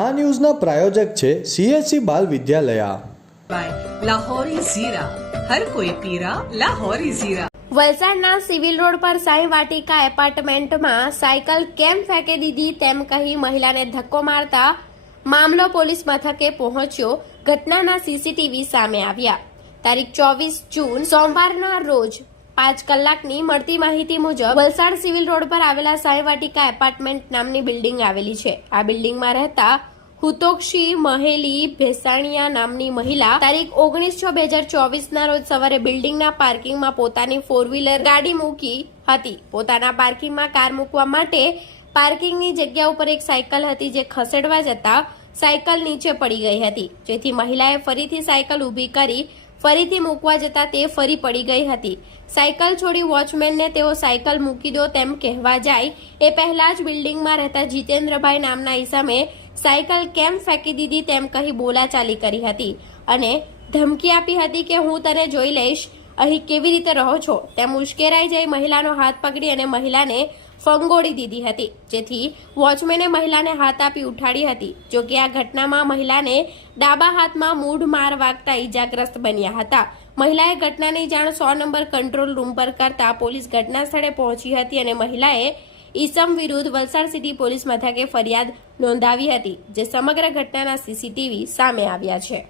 આ ન્યૂઝના પ્રાયોજક છે CSC બાલ વિદ્યાલયા. લાહોરી ઝીરા, હર કોઈ પીરા લાહોરી ઝીરા. વલસાડના સિવિલ રોડ પર સાઈ વાટિકા એપાર્ટમેન્ટમાં સાયકલ કેમ ફેંકી દીધી તેમ કહી મહિલાને ધક્કો મારતા મામલો પોલીસ મથકે પહોંચ્યો. ઘટનાના સીસીટીવી સામે આવ્યા. તારીખ 24 જૂન સોમવારના રોજ 5 કલાકની મળતી માહિતી મુજબ વલસાડ સિવિલ રોડ પર આવેલા સાઈ વાટિકા એપાર્ટમેન્ટ નામની બિલ્ડિંગ આવેલી છે. આ બિલ્ડિંગમાં રહેતા હુતોક્ષી મહેલી ભેસાણીયા નામની મહિલા તારીખ 19/6/2024 રોજ સવારે બિલ્ડિંગના પાર્કિંગમાં પોતાની 4-વ્હીલર ગાડી મૂકી હતી. પોતાના પાર્કિંગમાં કાર મૂકવા માટે પાર્કિંગની જગ્યા ઉપર એક સાયકલ હતી, જે ખસેડવા જતા સાયકલ નીચે પડી ગઈ હતી, જેથી મહિલાએ ફરીથી સાયકલ ઊભી કરી ફરીથી મૂકવા જતા તે ફરી પડી ગઈ હતી. સાયકલ છોડી વોચમેનને તેઓ સાયકલ મૂકી દો તેમ કહેવા જાય એ પહેલા જ બિલ્ડિંગમાં રહેતા જીતેન્દ્રભાઈ નામના ઈસમે સાયકલ કેમ ફેંકી દીધી તેમ કહી બોલાચાલી કરી હતી અને ધમકી આપી હતી કે હું તને જોઈ લઈશ, અહીં કેવી રીતે રહો છો તેમ ઉશ્કેરાઈ જઈ મહિલાનો હાથ પકડી અને મહિલાને ફંગોળી દીધી હતી, જેથી વોચમેને મહિલાને હાથ આપી ઉઠાડી હતી. જો કે આ ઘટનામાં મહિલાને ડાબા હાથમાં મૂઢ માર વાગતા ઈજાગ્રસ્ત બન્યા હતા. મહિલાએ ઘટનાની જાણ 100 નંબર કંટ્રોલ રૂમ પર કરતા પોલીસ ઘટના સ્થળે પહોંચી હતી અને મહિલાએ ઈસમ વિરુદ્ધ વલસાડ સિટી પોલીસ મથકે ફરિયાદ નોંધાવી હતી, જે સમગ્ર ઘટનાના સીસીટીવી સામે આવ્યા છે.